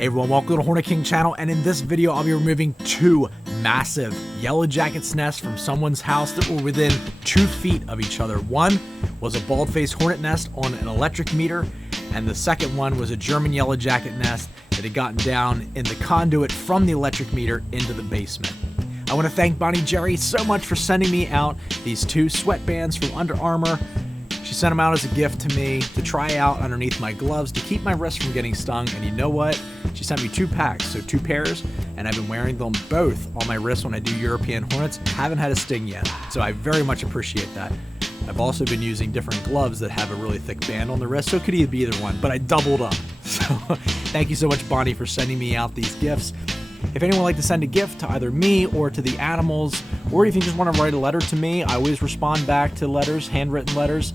Hey everyone, welcome to the Hornet King channel, and in this video I'll be removing two massive yellow jackets nests from someone's house that were within 2 feet of each other. One was a bald faced hornet nest on an electric meter, and the second one was a German yellow jacket nest that had gotten down in the conduit from the electric meter into the basement. I want to thank Bonnie Jerry so much for sending me out these two sweatbands from Under Armour. She sent them out as a gift to me to try out underneath my gloves to keep my wrist from getting stung, and you know what? She sent me 2 packs, so 2 pairs, and I've been wearing them both on my wrist when I do European Hornets. Haven't had a sting yet, so I very much appreciate that. I've also been using different gloves that have a really thick band on the wrist, so it could either be either one, but I doubled up. So thank you so much, Bonnie, for sending me out these gifts. If anyone would like to send a gift to either me or to the animals, or if you just want to write a letter to me, I always respond back to letters, handwritten letters.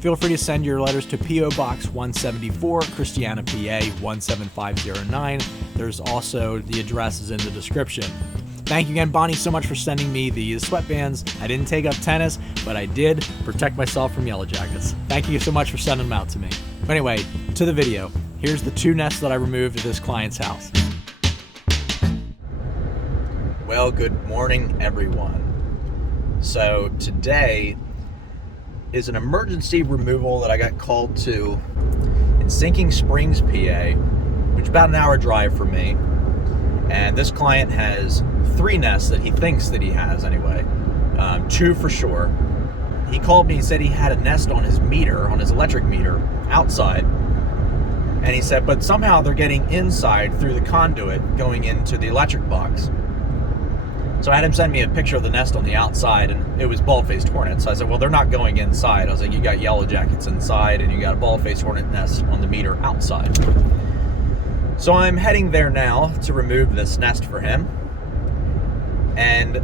Feel free to send your letters to P.O. Box 174, Christiana, PA 17509. There's also the addresses in the description. Thank you again, Bonnie, so much for sending me these sweatbands. I didn't take up tennis, but I did protect myself from yellow jackets. Thank you so much for sending them out to me. But anyway, to the video. Here's the 2 nests that I removed at this client's house. Well, good morning, everyone. So today is an emergency removal that I got called to in Sinking Springs, PA, which is about an hour drive from me. And this client has 3 nests that he thinks that he has anyway, 2 for sure. He called me and said he had a nest on his meter, on his electric meter, outside. And he said, but somehow they're getting inside through the conduit going into the electric box. So I had him send me a picture of the nest on the outside, and it was bald-faced hornets. So I said, well, they're not going inside. I was like, you got yellow jackets inside, and you got a bald-faced hornet nest on the meter outside. So I'm heading there now to remove this nest for him. And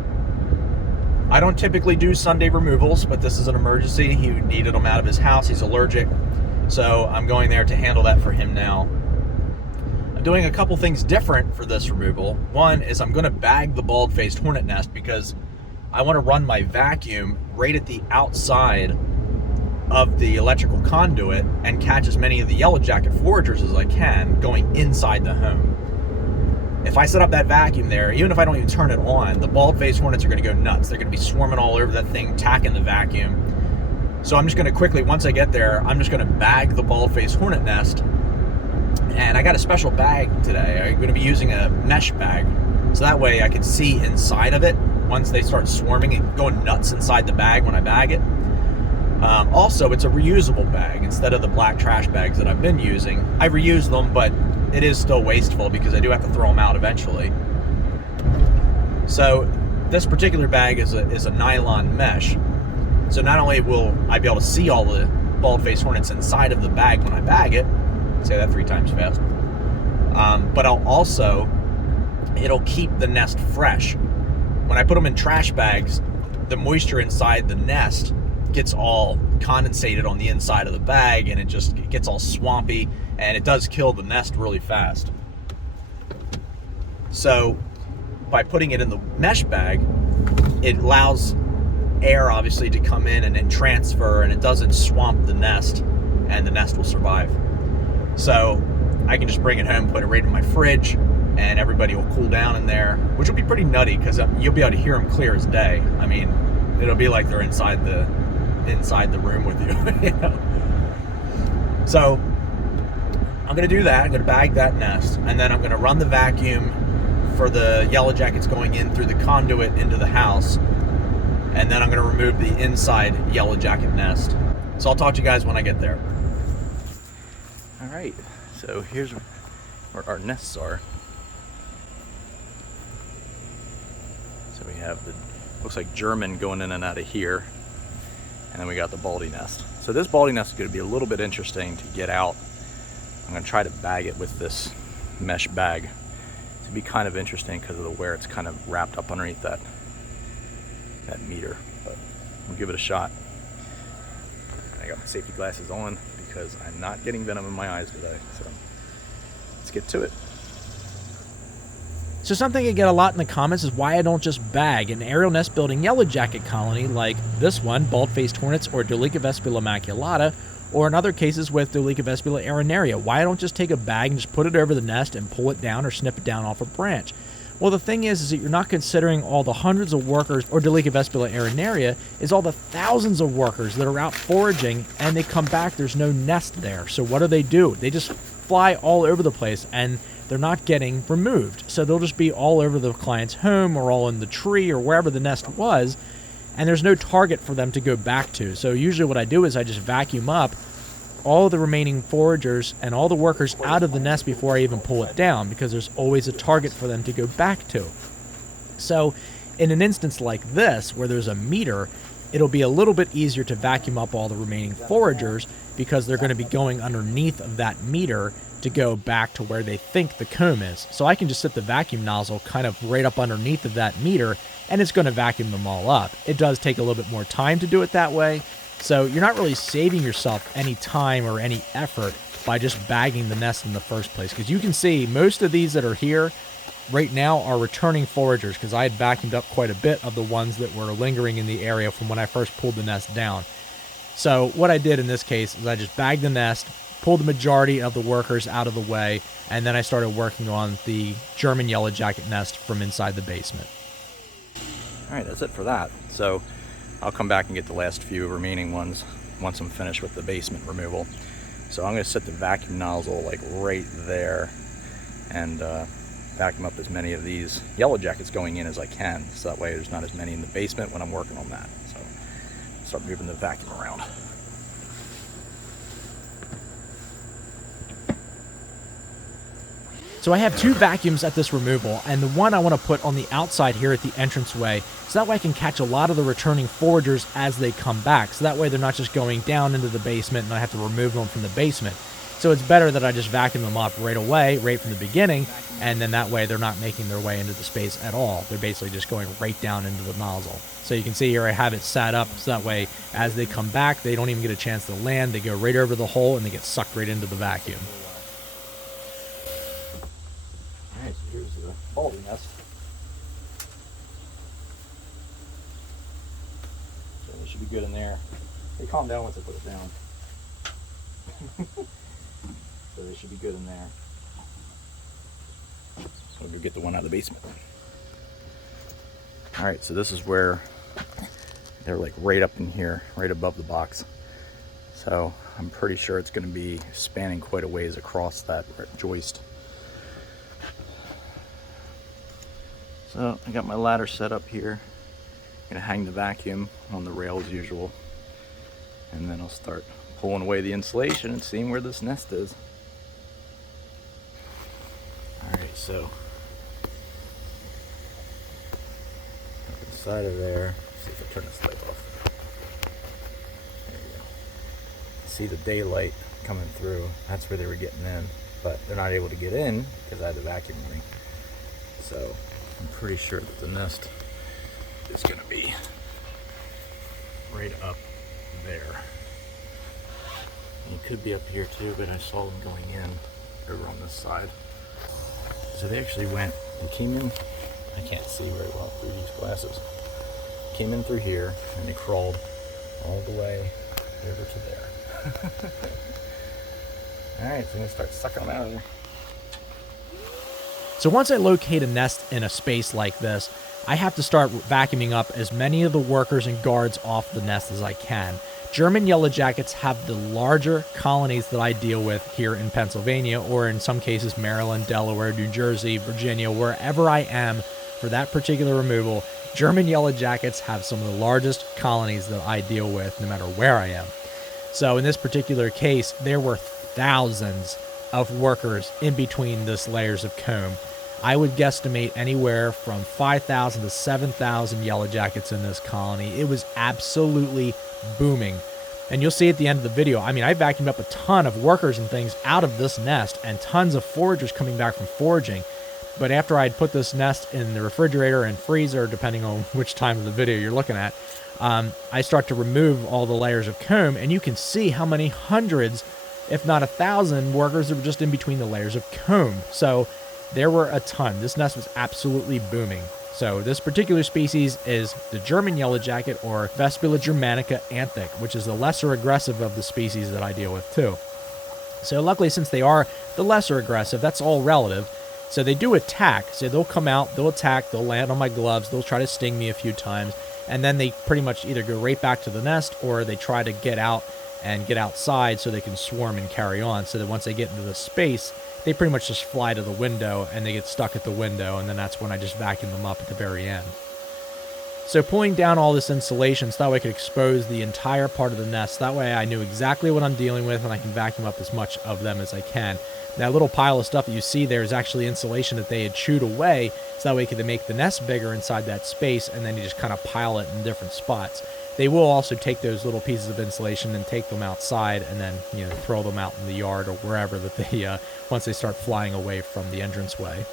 I don't typically do Sunday removals, but this is an emergency. He needed them out of his house. He's allergic. So I'm going there to handle that for him now. Doing a couple things different for this removal. One is I'm going to bag the bald-faced hornet nest because I want to run my vacuum right at the outside of the electrical conduit and catch as many of the yellow jacket foragers as I can going inside the home. If I set up that vacuum there, even if I don't even turn it on, the bald-faced hornets are going to go nuts. They're going to be swarming all over that thing, tacking the vacuum. So I'm just going to quickly, once I get there, I'm just going to bag the bald-faced hornet nest. And I got a special bag today. I'm going to be using a mesh bag, so that way I can see inside of it once they start swarming and going nuts inside the bag when I bag it. Also, it's a reusable bag instead of the black trash bags that I've been using. I reuse them, but it is still wasteful because I do have to throw them out eventually. So this particular bag is a nylon mesh. So not only will I be able to see all the bald-faced hornets inside of the bag when I bag it, say that 3 times fast. But it'll keep the nest fresh. When I put them in trash bags, the moisture inside the nest gets all condensated on the inside of the bag, and it gets all swampy, and it does kill the nest really fast. So by putting it in the mesh bag, it allows air obviously to come in and then transfer, and it doesn't swamp the nest, and the nest will survive. So I can just bring it home, put it right in my fridge, and everybody will cool down in there, which will be pretty nutty because you'll be able to hear them clear as day. I mean, it'll be like they're inside the room with you. You know? So I'm going to do that. I'm going to bag that nest, and then I'm going to run the vacuum for the yellow jackets going in through the conduit into the house, and then I'm going to remove the inside yellow jacket nest. So I'll talk to you guys when I get there. Alright, so here's where our nests are. So we have the, looks like German going in and out of here. And then we got the baldy nest. So this baldy nest is going to be a little bit interesting to get out. I'm going to try to bag it with this mesh bag. It's going to be kind of interesting because of the where it's kind of wrapped up underneath that meter. But we'll give it a shot. I got my safety glasses on because I'm not getting venom in my eyes today. So let's get to it. So something I get a lot in the comments is why I don't just bag an aerial nest building yellow jacket colony like this one, Bald Faced Hornets or Dolichovespula maculata, Or in other cases with Dolichobespula arenaria, why I don't just take a bag and just put it over the nest and pull it down or snip it down off a branch? Well, the thing is that you're not considering all the hundreds of workers, or Dolichobespula arenaria is all the thousands of workers that are out foraging, and they come back, there's no nest there. So what do? They just fly all over the place, and they're not getting removed. So they'll just be all over the client's home or all in the tree or wherever the nest was, and there's no target for them to go back to. So usually what I do is I just vacuum up all the remaining foragers and all the workers out of the nest before I even pull it down, because there's always a target for them to go back to. So in an instance like this, where there's a meter, it'll be a little bit easier to vacuum up all the remaining foragers, because they're going to be going underneath of that meter to go back to where they think the comb is. So I can just set the vacuum nozzle kind of right up underneath of that meter, and it's going to vacuum them all up. It does take a little bit more time to do it that way, so you're not really saving yourself any time or any effort by just bagging the nest in the first place, because you can see most of these that are here right now are returning foragers, because I had vacuumed up quite a bit of the ones that were lingering in the area from when I first pulled the nest down. So what I did in this case is I just bagged the nest, pulled the majority of the workers out of the way, and then I started working on the German yellow jacket nest from inside the basement. All right, that's it for that. So I'll come back and get the last few remaining ones once I'm finished with the basement removal. So I'm going to set the vacuum nozzle like right there and vacuum up as many of these yellow jackets going in as I can, so that way there's not as many in the basement when I'm working on that. So start moving the vacuum around. So I have two vacuums at this removal, and the one I want to put on the outside here at the entranceway, so that way I can catch a lot of the returning foragers as they come back. So that way they're not just going down into the basement and I have to remove them from the basement. So it's better that I just vacuum them up right away, right from the beginning, and then that way they're not making their way into the space at all. They're basically just going right down into the nozzle. So you can see here I have it set up so that way as they come back, they don't even get a chance to land. They go right over the hole and they get sucked right into the vacuum. Alright, so here's the baldy nest. So they should be good in there. They calm down once I put it down. So they should be good in there. So we'll go get the one out of the basement. Alright, so this is where they're like right up in here, right above the box. So I'm pretty sure it's going to be spanning quite a ways across that joist. So I got my ladder set up here. I'm going to hang the vacuum on the rail as usual. And then I'll start pulling away the insulation and seeing where this nest is. Alright, so up the side of there, see if I turn this light off. There you go. See the daylight coming through. That's where they were getting in, but they're not able to get in because I had the vacuum running. So I'm pretty sure that the nest is going to be right up there. It could be up here too, but I saw them going in over on this side. So they actually went and came in, I can't see very well through these glasses, came in through here and they crawled all the way over to there. Alright, so I'm going to start sucking them out of there. So once I locate a nest in a space like this, I have to start vacuuming up as many of the workers and guards off the nest as I can. German yellow jackets have the larger colonies that I deal with here in Pennsylvania, or in some cases Maryland, Delaware, New Jersey, Virginia, wherever I am for that particular removal. German yellow jackets have some of the largest colonies that I deal with no matter where I am. So in this particular case, there were thousands of workers in between this layers of comb. I would guesstimate anywhere from 5,000 to 7,000 yellow jackets in this colony. It was absolutely booming. And you'll see at the end of the video, I mean, I vacuumed up a ton of workers and things out of this nest and tons of foragers coming back from foraging. But after I'd put this nest in the refrigerator and freezer, depending on which time of the video you're looking at, I start to remove all the layers of comb, and you can see how many hundreds, if not 1,000 workers that were just in between the layers of comb. So there were a ton. This nest was absolutely booming. So this particular species is the German yellow jacket, or Vespula germanica anthic, which is the lesser aggressive of the species that I deal with too. So luckily, since they are the lesser aggressive, that's all relative. So they do attack. So they'll come out, they'll attack, they'll land on my gloves, they'll try to sting me a few times, and then they pretty much either go right back to the nest, or they try to get out and get outside so they can swarm and carry on, so that once they get into the space, they pretty much just fly to the window and they get stuck at the window, and then that's when I just vacuum them up at the very end. So pulling down all this insulation so that way I could expose the entire part of the nest. That way I knew exactly what I'm dealing with, and I can vacuum up as much of them as I can. That little pile of stuff that you see there is actually insulation that they had chewed away, so that way they make the nest bigger inside that space, and then you just kind of pile it in different spots. They will also take those little pieces of insulation and take them outside, and then throw them out in the yard or wherever that they once they start flying away from the entranceway.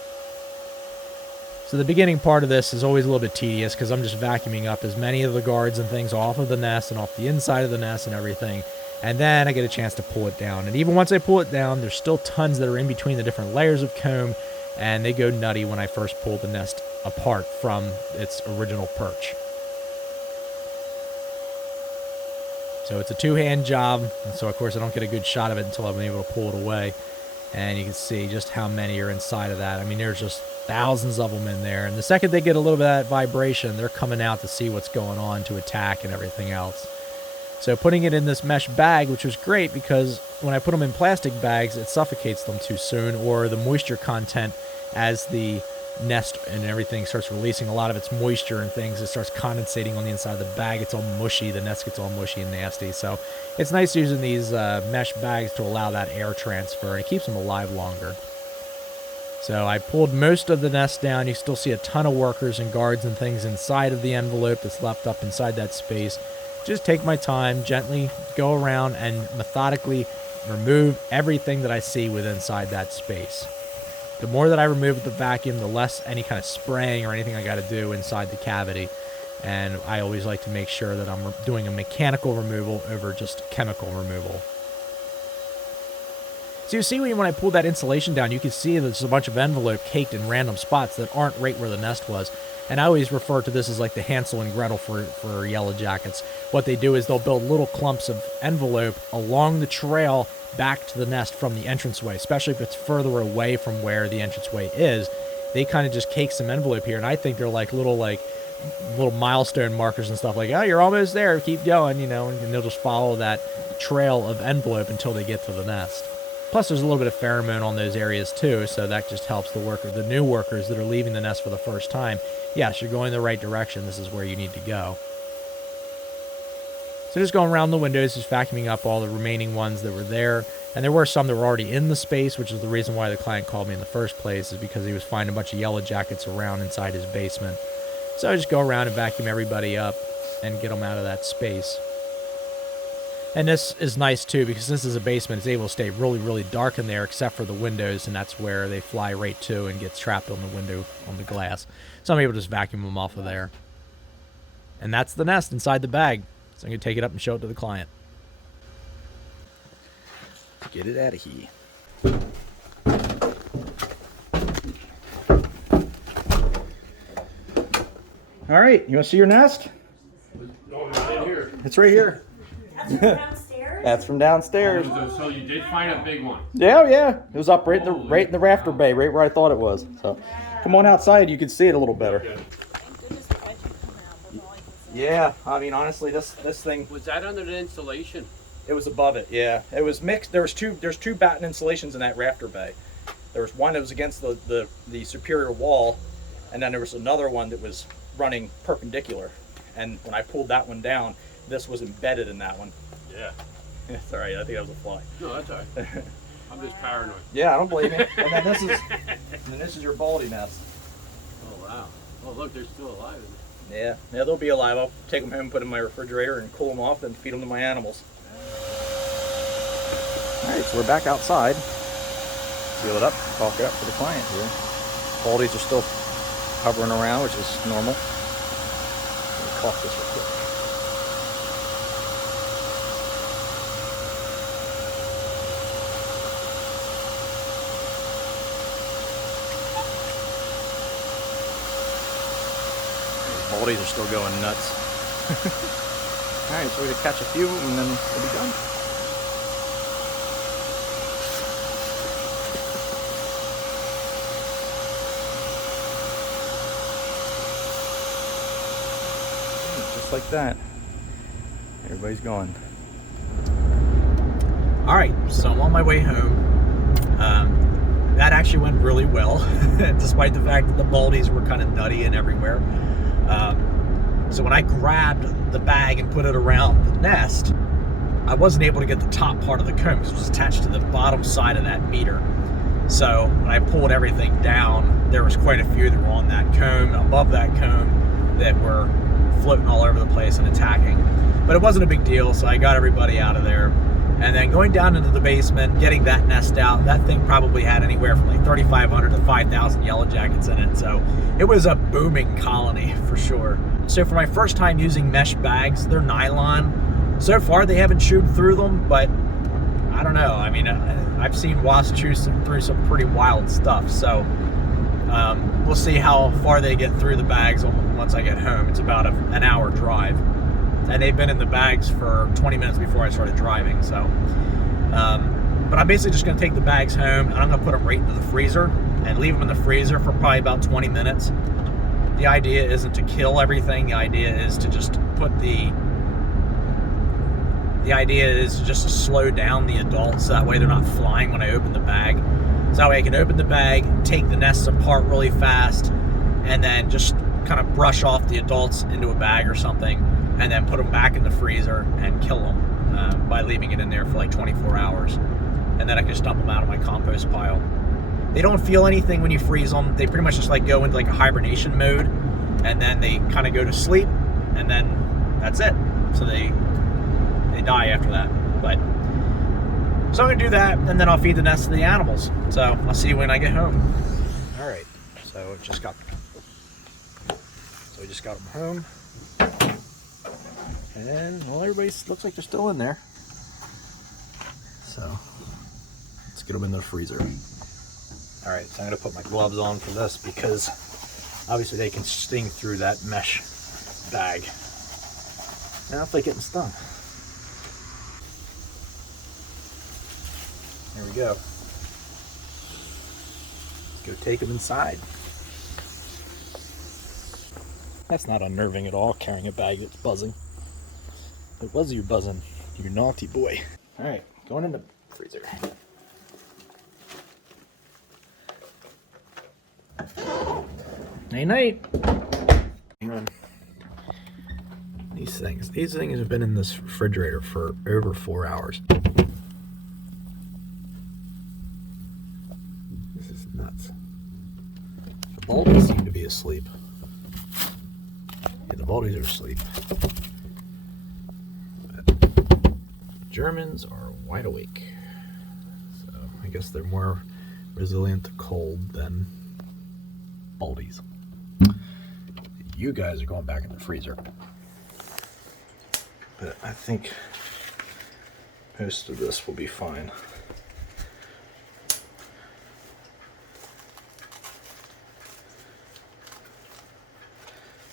So the beginning part of this is always a little bit tedious because I'm just vacuuming up as many of the guards and things off of the nest and off the inside of the nest and everything. And then I get a chance to pull it down. And even once I pull it down, there's still tons that are in between the different layers of comb, and they go nutty when I first pull the nest apart from its original perch. So it's a two-hand job, and so of course I don't get a good shot of it until I'm able to pull it away. And you can see just how many are inside of that. I mean, there's just thousands of them in there. And the second they get a little bit of that vibration, they're coming out to see what's going on, to attack and everything else. So putting it in this mesh bag, which was great because when I put them in plastic bags, it suffocates them too soon, or the moisture content as the nest and everything starts releasing a lot of its moisture and things, it starts condensating on the inside of the bag. It's all mushy. The nest gets all mushy and nasty. So it's nice using these mesh bags to allow that air transfer, and it keeps them alive longer. So I pulled most of the nest down. You still see a ton of workers and guards and things inside of the envelope that's left up inside that space. Just take my time, gently go around and methodically remove everything that I see within inside that space. The more that I remove with the vacuum, the less any kind of spraying or anything I got to do inside the cavity. And I always like to make sure that I'm doing a mechanical removal over just chemical removal. So you see when I pulled that insulation down, you can see there's a bunch of envelope caked in random spots that aren't right where the nest was. And I always refer to this as like the Hansel and Gretel for yellow jackets. What they do is they'll build little clumps of envelope along the trail back to the nest from the entranceway, especially if it's further away from where the entranceway is. They kind of just cake some envelope here, and I think they're like little milestone markers and stuff, like, oh, you're almost there, keep going, and they'll just follow that trail of envelope until they get to the nest. Plus, there's a little bit of pheromone on those areas too, so that just helps the new workers that are leaving the nest for the first time. Yes, you're going the right direction. This is where you need to go. So just going around the windows, just vacuuming up all the remaining ones that were there. And there were some that were already in the space, which is the reason why the client called me in the first place, is because he was finding a bunch of yellow jackets around inside his basement. So I just go around and vacuum everybody up and get them out of that space. And this is nice too, because this is a basement, it's able to stay really, really dark in there except for the windows, and that's where they fly right to and get trapped on the window, on the glass. So I'm able to just vacuum them off of there. And that's the nest inside the bag. So I'm going to take it up and show it to the client. Get it out of here. All right, you want to see your nest? No, it's right here. It's right here. That's from downstairs? That's from downstairs. So you did find a big one. Yeah. It was up right in the rafter bay, right where I thought it was. So come on outside, you can see it a little better. Okay. Yeah, I mean, honestly, this thing, Was that under the insulation? it was above it. Yeah, it was mixed. There's two batten insulations in that rafter bay. There was one that was against the superior wall, and then there was another one that was running perpendicular. And when I pulled that one down, this was embedded in that one. Yeah. It's all right. I think that was a fly. No, that's all right. I'm just paranoid. Yeah, I don't blame you. And then this is your baldy nest. Oh, wow. Oh, look, they're still alive. Isn't Yeah, they'll be alive. I'll take them home, put them in my refrigerator, and cool them off, then feed them to my animals. All right, so we're back outside. Seal it up, caulk it up for the client here. Baldies are still hovering around, which is normal. Let me caulk this real quick. Baldies are still going nuts. Alright, so we're gonna catch a few and then we'll be done. Just like that. Everybody's gone. Alright, so I'm on my way home. That actually went really well, despite the fact that the Baldies were kind of nutty and everywhere. So when I grabbed the bag and put it around the nest, I wasn't able to get the top part of the comb because it was attached to the bottom side of that meter. So when I pulled everything down, there was quite a few that were on that comb and above that comb that were floating all over the place and attacking. But it wasn't a big deal, so I got everybody out of there. And then going down into the basement, getting that nest out, that thing probably had anywhere from like 3,500 to 5,000 yellow jackets in it. So it was a booming colony for sure. So for my first time using mesh bags, they're nylon. So far they haven't chewed through them, but I don't know. I mean, I've seen wasps chew through some pretty wild stuff. So we'll see how far they get through the bags once I get home. It's about an hour drive. And they've been in the bags for 20 minutes before I started driving, so. But I'm basically just gonna take the bags home and I'm gonna put them right into the freezer and leave them in the freezer for probably about 20 minutes. The idea isn't to kill everything, the idea is to just slow down the adults so that way they're not flying when I open the bag. So that way I can open the bag, take the nests apart really fast, and then just kind of brush off the adults into a bag or something, and then put them back in the freezer and kill them by leaving it in there for like 24 hours. And then I can just dump them out of my compost pile. They don't feel anything when you freeze them. They pretty much just like go into like a hibernation mode, and then they kind of go to sleep, and then that's it. So they die after that. But so I'm gonna do that, and then I'll feed the nest to the animals. So I'll see you when I get home. All right, so we just got them home. And, well, everybody looks like they're still in there. So, let's get them in the freezer. Alright, so I'm going to put my gloves on for this because obviously they can sting through that mesh bag. Now if they're getting stung. There we go. Let's go take them inside. That's not unnerving at all, carrying a bag that's buzzing. It was you buzzing, you naughty boy. All right, going in the freezer. Night night. Hang on. These things have been in this refrigerator for over 4 hours. This is nuts. The Baldies seem to be asleep. Yeah, the Baldies are asleep. Germans are wide awake, so I guess they're more resilient to cold than Baldies. You guys are going back in the freezer, but I think most of this will be fine.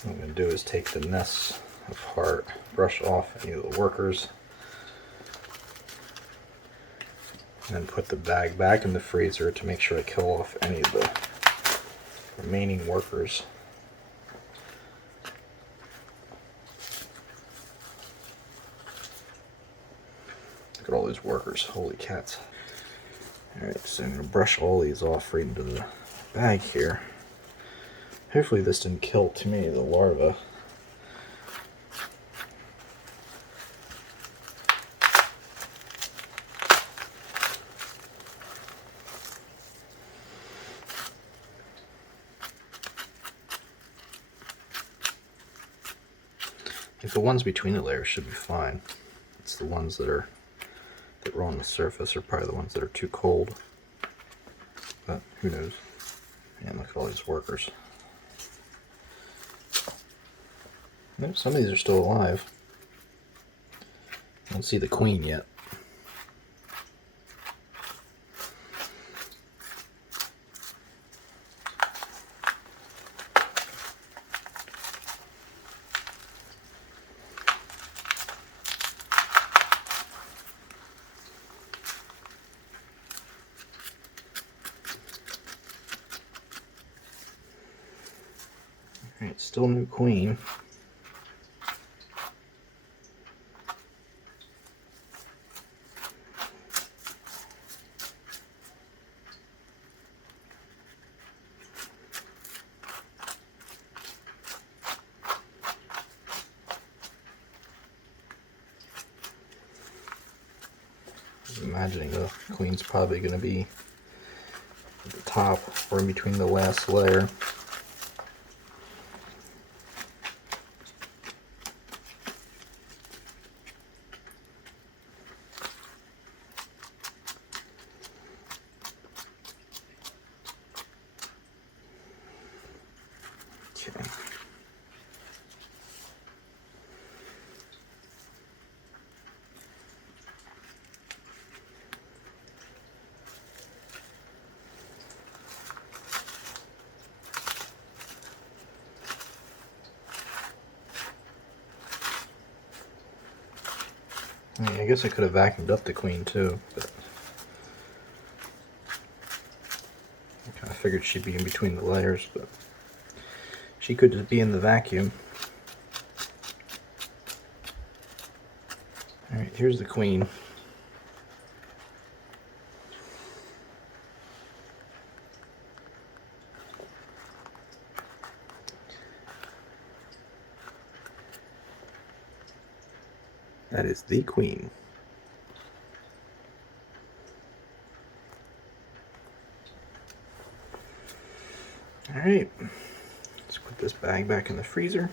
What I'm going to do is take the nests apart, brush off any of the workers, and put the bag back in the freezer to make sure I kill off any of the remaining workers. Look at all these workers, holy cats. Alright, so I'm going to brush all these off right into the bag here. Hopefully this didn't kill too many of the larvae. Like the ones between the layers should be fine. It's the ones that were on the surface are probably the ones that are too cold. But who knows? Man, look at all these workers. Nope, some of these are still alive. I don't see the queen yet. Alright, still no queen. I'm imagining the queen's probably going to be at the top or in between the last layer. Okay. I guess I could have vacuumed up the queen too, but I kind of figured she'd be in between the layers, but she could just be in the vacuum. Alright, here's the queen. That is the queen. Alright, let's put this bag back in the freezer.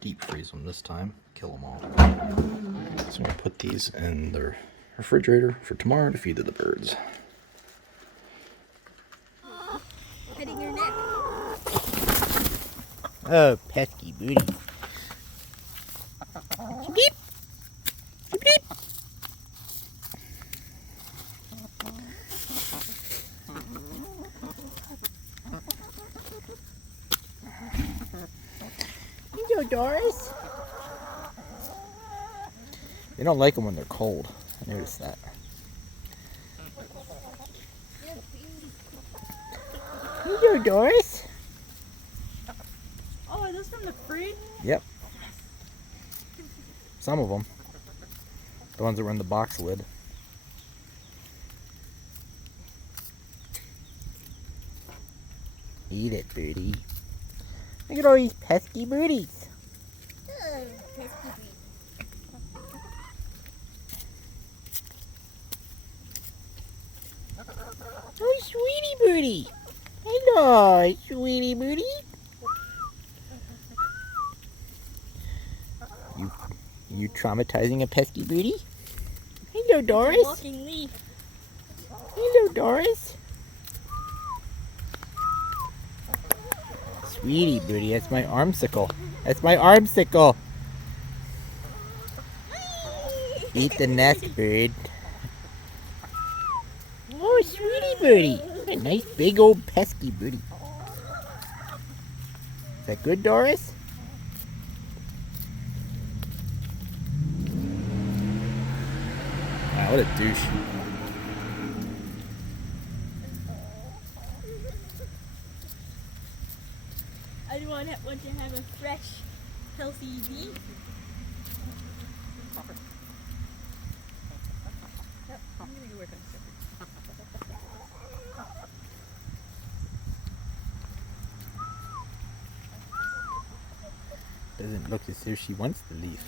Deep freeze them this time, kill them all. So I'm going to put these in the refrigerator for tomorrow to feed to the birds. Petting your neck. Oh, pesky booty. Beep. Beep. You go, Doris. They don't like them when they're cold. I noticed that. You go, Doris. Oh, are those from the fridge? Yep. Some of them. The ones that were in the box lid. Eat it, birdie. Look at all these pesky birdies. Oh, pesky bee. Oh, sweetie birdie. Hello, sweetie birdie. You traumatizing a pesky birdie? Hello, Doris. Walking leaf. Hello, Doris. Sweetie birdie, that's my armsicle. That's my armsicle. Eat the nest, bird. Oh, sweetie birdie. A nice big old pesky birdie. Is that good, Doris? Wow, what a douche. I don't want to have a fresh, healthy bee. Doesn't look as if she wants to leave.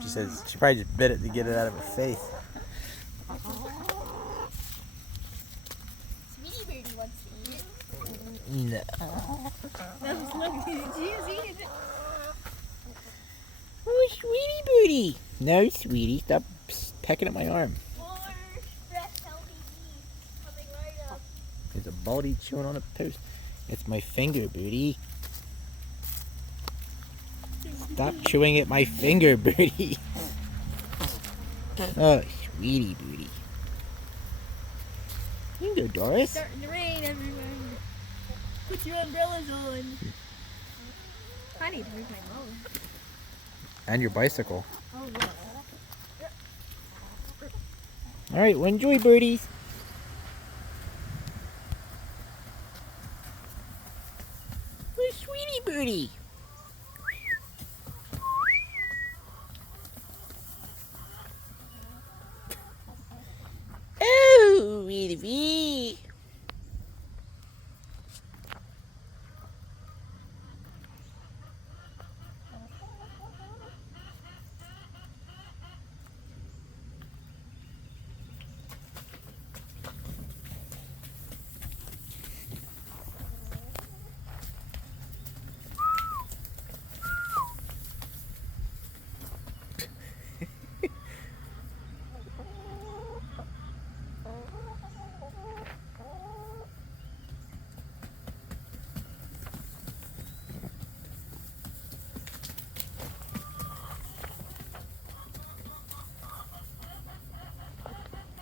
She says she probably just bit it to get it out of her face. Sweetie birdie wants to eat it. No. No, look, she's eating it. Oh, sweetie birdie. No, sweetie, stop pecking at my arm. More fresh, healthy bee coming right up. There's a baldy chewing on a post. It's my finger, birdie. Stop chewing at my finger, birdie. Oh, sweetie birdie. You can go, Doris. Starting to rain, everyone. Put your umbrellas on. I need to move my mower. And your bicycle. Oh, yeah. All right, well, enjoy, birdies. Oh, sweetie birdie. Oh, Rhea-the-Rhea.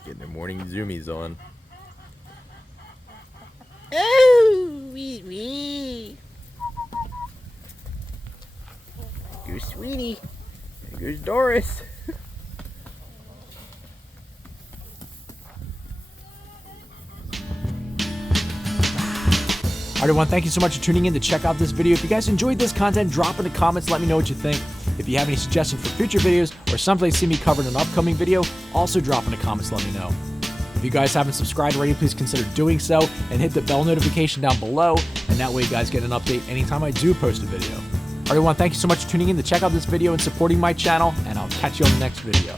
Getting their morning zoomies on. Oh, wee. You're sweetie. There goes Doris. All right, everyone, thank you so much for tuning in to check out this video. If you guys enjoyed this content, drop in the comments, let me know what you think. If you have any suggestions for future videos or someplace see me covered in an upcoming video, also drop in the comments, let me know. If you guys haven't subscribed already, please consider doing so and hit the bell notification down below, and that way you guys get an update anytime I do post a video. All right, everyone, thank you so much for tuning in to check out this video and supporting my channel, and I'll catch you on the next video.